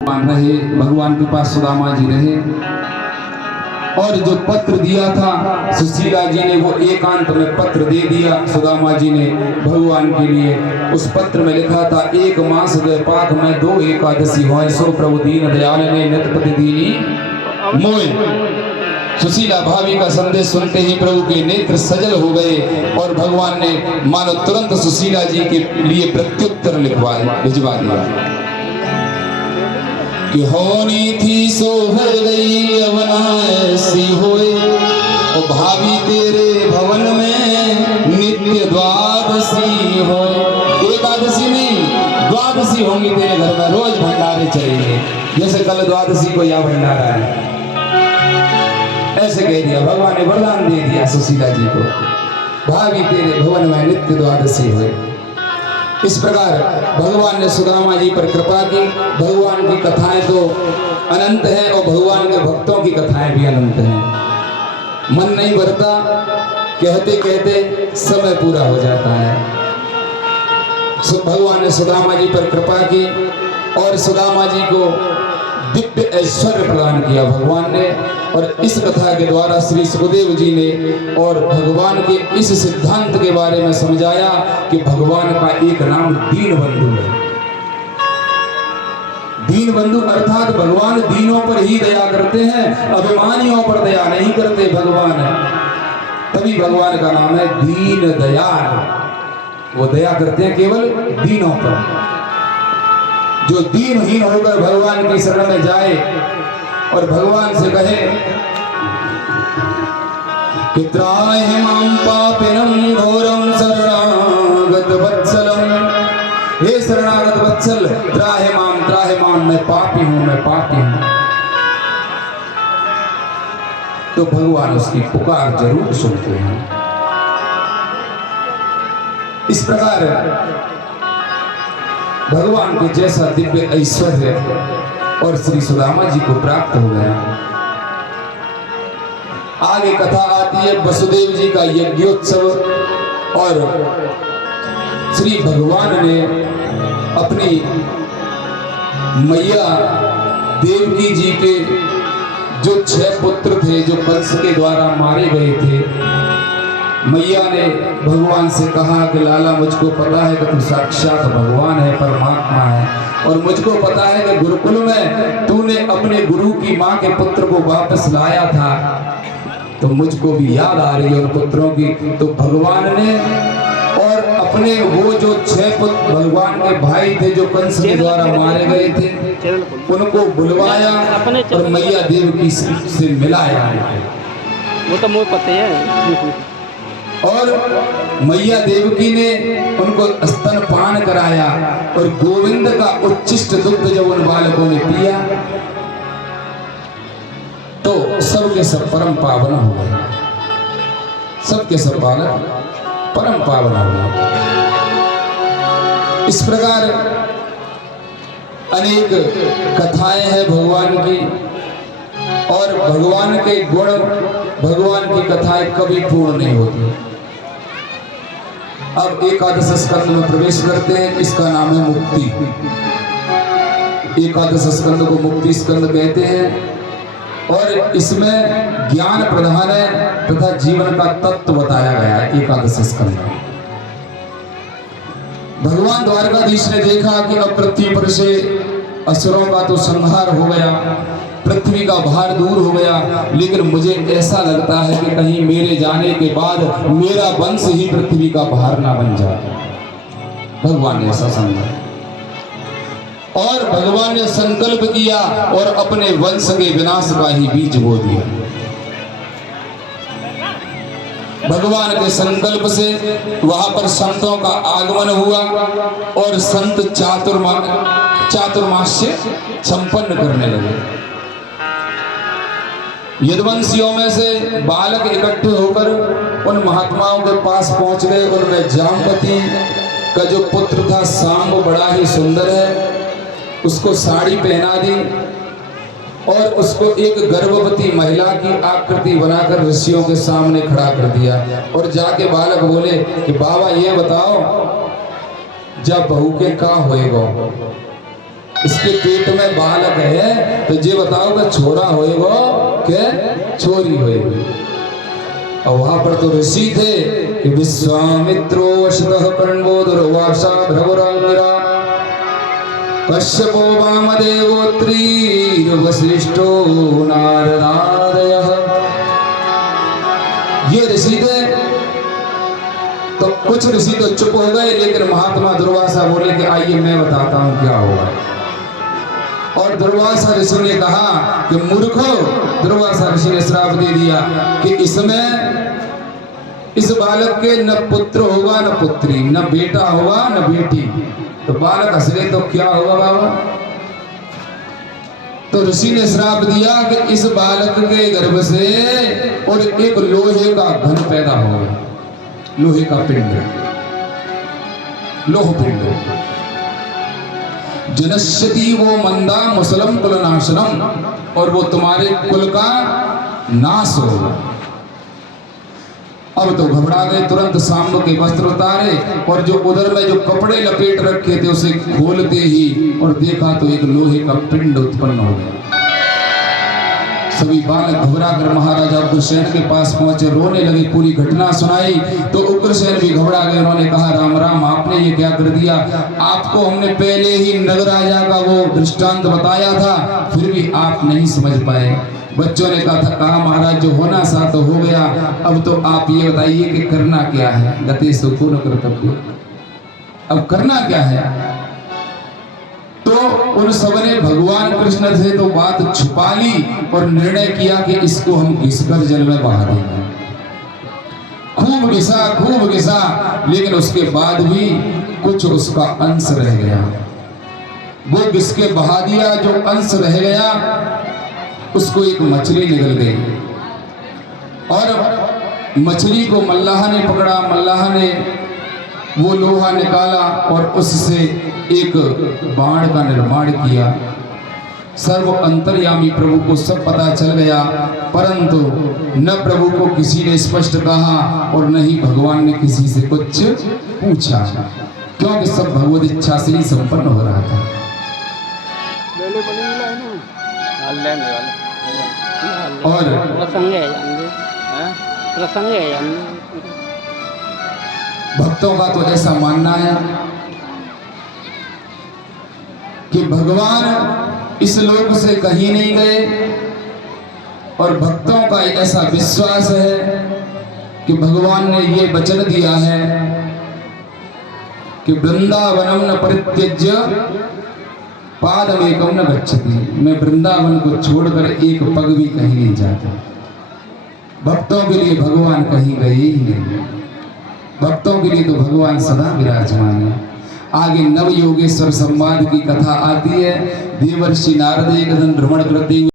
रहे, भगवान के पास सुदामा जी रहे और जो पत्र दिया था सुशीला जी ने वो एकांत में पत्र दे दिया सुदामा जी ने भगवान के लिए। उस पत्र में लिखा था, एक मास गए पाक में दो एकादशी होए, सो प्रभु दीन दयाल ने नितपति दीनी मोए। सुशीला भाभी का संदेश सुनते ही प्रभु के नेत्र सजल हो गए और भगवान ने मानो तुरंत सुशीला जी के लिए प्रत्युत्तर भिजवा दिया कि होनी थी सो हर गई अवना ऐसी होए, ओ भाभी तेरे भवन में नित्य द्वादशी होए। एकादशी नहीं, द्वादशी होंगी तेरे घर में, रोज भंडारे चलेंगे, जैसे कल द्वादशी को या भंडारा है, ऐसे कह दिया। भगवान ने वरदान दे दिया सुशीला जी को, भाभी तेरे भवन में नित्य द्वादशी हुए। इस प्रकार भगवान ने सुदामा जी पर कृपा की। भगवान की कथाएं तो अनंत हैं और भगवान के भक्तों की कथाएं भी अनंत हैं। मन नहीं भरता, कहते कहते समय पूरा हो जाता है। भगवान ने सुदामा जी पर कृपा की और सुदामा जी को दिव्य ऐश्वर्य प्रदान किया भगवान ने। और इस कथा के द्वारा श्री सुखदेव जी ने और भगवान के इस सिद्धांत के बारे में समझाया कि भगवान का एक नाम दीन बंधु है। दीन बंधु अर्थात भगवान दीनों पर ही दया करते हैं, अभिमानियों पर दया नहीं करते भगवान। तभी भगवान का नाम है दीन दयाल। वो दया करते हैं केवल दीनों पर। जो दीनहीन होकर भगवान की शरण में जाए और भगवान से कहे कि त्राहि मां पापिनं घोरं शरणागत वत्सलम, हे शरणागत वत्सल त्राहि मां, मैं पापी हूं, मैं पापी हूं। तो भगवान उसकी पुकार जरूर सुनते हैं। इस प्रकार भगवान के जैसा दिव्य ऐश्वर्य और श्री सुदामा जी को प्राप्त हो गया। आगे कथा आती है वसुदेव जी का यज्ञोत्सव और श्री भगवान ने अपनी मैया देवकी जी के जो 6 पुत्र थे जो कंस के द्वारा मारे गए थे, मैया ने भगवान से कहा कि लाला मुझको पता है कि तू साक्षात भगवान है, परमात्मा है, और मुझको पता है कि गुरुकुल में तूने अपने गुरु की माँ के पुत्र को वापस लाया था, तो मुझको भी याद आ रही है उन पुत्रों की। तो भगवान ने और अपने वो जो 6 पुत्र भगवान के भाई थे जो कंस के द्वारा मारे गए थे, उनको बुलवाया और मैया देवकी से मिलाया। वो तो मुझे पता है। और मैया देवकी ने उनको स्तनपान कराया और गोविंद का उच्छिष्ट दुग्ध जब उन बालकों ने पिया तो सबके सब परम पावन हो गए। सबके सब बालक परम पावन हो गए। इस प्रकार अनेक कथाएं हैं भगवान की और भगवान के गुण, भगवान की कथाएं कभी पूर्ण नहीं होती। अब एकादश स्कंद में प्रवेश करते हैं। इसका नाम है मुक्ति। एकादश स्कंद को मुक्ति स्कंद कहते हैं और इसमें ज्ञान प्रधान है तथा जीवन का तत्व बताया गया है। एकादश स्कंद में भगवान द्वारकाधीश ने देखा कि अब पृथ्वी पर से असुरों का तो संहार हो गया, पृथ्वी का भार दूर हो गया, लेकिन मुझे ऐसा लगता है कि कहीं मेरे जाने के बाद मेरा वंश ही पृथ्वी का भार ना बन जाए। भगवान ने ऐसा समझा और भगवान ने संकल्प किया और अपने वंश के विनाश का ही बीज बो दिया। भगवान के संकल्प से वहां पर संतों का आगमन हुआ और संत चातुर्मास्य संपन्न करने लगे। यदुवंशियों में से बालक इकट्ठे होकर उन महात्माओं के पास पहुंच गए। उनमें जामवती का जो पुत्र था सांब बड़ा ही सुंदर है, उसको साड़ी पहना दी और उसको एक गर्भवती महिला की आकृति बनाकर ऋषियों के सामने खड़ा कर दिया। और जाके बालक बोले कि बाबा ये बताओ जब बहू के का होएगा। इसके पेट में बालक है तो ये बताओ कि छोरा होएगो के छोरी होएगी। और वहां पर तो ऋषि थे कि विश्वामित्रो वशतः कण्वो दुर्वासा भ्रवरांगिरा कश्यपो वामदेवोत्रीर्वसिष्ठो नारदादयः। ये ऋषि थे। तो कुछ ऋषि तो चुप हो गए, लेकिन महात्मा दुर्वासा बोले कि आइए मैं बताता हूं क्या होगा। और दुर्वासा ऋषि ने कहा कि मूर्खो, दुर्वासा ऋषि ने श्राप दे दिया कि इसमें इस बालक के न पुत्र होगा न पुत्री, न बेटा होगा न बेटी। तो बालक हंसले तो क्या होगा बाबा? तो ऋषि ने श्राप दिया कि इस बालक के गर्भ से और एक लोहे का घन पैदा होगा, लोहे का पिंड, लोह पिंड। जनश्यति वो मंदा मुसलम कुलनाशनम, और वो तुम्हारे कुल का नाश होगा। अब तो घबरा गए, तुरंत सांब के वस्त्र उतारे और जो उधर में जो कपड़े लपेट रखे थे उसे खोलते ही और देखा तो एक लोहे का पिंड उत्पन्न हो गया। सभी बालक घबरा कर महाराजा उग्रसेन के पास पहुंचे, रोने लगे, पूरी घटना सुनाई। तो उग्रसेन भी घबरा गए, उन्होंने कहा राम राम, आपने ये क्या कर दिया? आपको हमने पहले ही नगराजा का वो दृष्टांत बताया था, फिर भी आप नहीं समझ पाए। बच्चों ने कहा महाराज जो होना सा तो हो गया, अब तो आप ये बताइए कि करना क्या है? गते सुकुन कर्तव्य, अब करना क्या है? तो उन सबने भगवान कृष्ण से तो बात छुपा ली और निर्णय किया कि इसको हम घिसकर जल में बहा देंगे। खूब घिसा, लेकिन उसके बाद भी कुछ उसका अंश रह गया। वो घिस के बहा दिया, जो अंश रह गया उसको एक मछली निकल गई और मछली को मल्लाह ने पकड़ा। मल्लाह ने वो लोहा निकाला और उससे एक बाण का निर्माण किया। सर्व अंतर्यामी प्रभु को सब पता चल गया, परंतु न प्रभु को किसी ने स्पष्ट कहा और न ही भगवान ने किसी से कुछ पूछा, क्योंकि सब भगवत इच्छा से ही संपन्न हो रहा था। और प्रसंग है भक्तों का तो ऐसा मानना है कि भगवान इस लोक से कहीं नहीं गए, और भक्तों का ऐसा विश्वास है कि भगवान ने ये वचन दिया है कि वृंदावनम न परित्यज्य पादमेकम न गच्छति। मैं वृंदावन को छोड़कर एक पग भी कहीं नहीं जाता। भक्तों के लिए भगवान कहीं गए ही नहीं, भक्तों के लिए तो भगवान सदा विराजमान है। आगे नव योगेश्वर संवाद की कथा आती है। देवर्षि नारद एक दिन भ्रमण करते हुए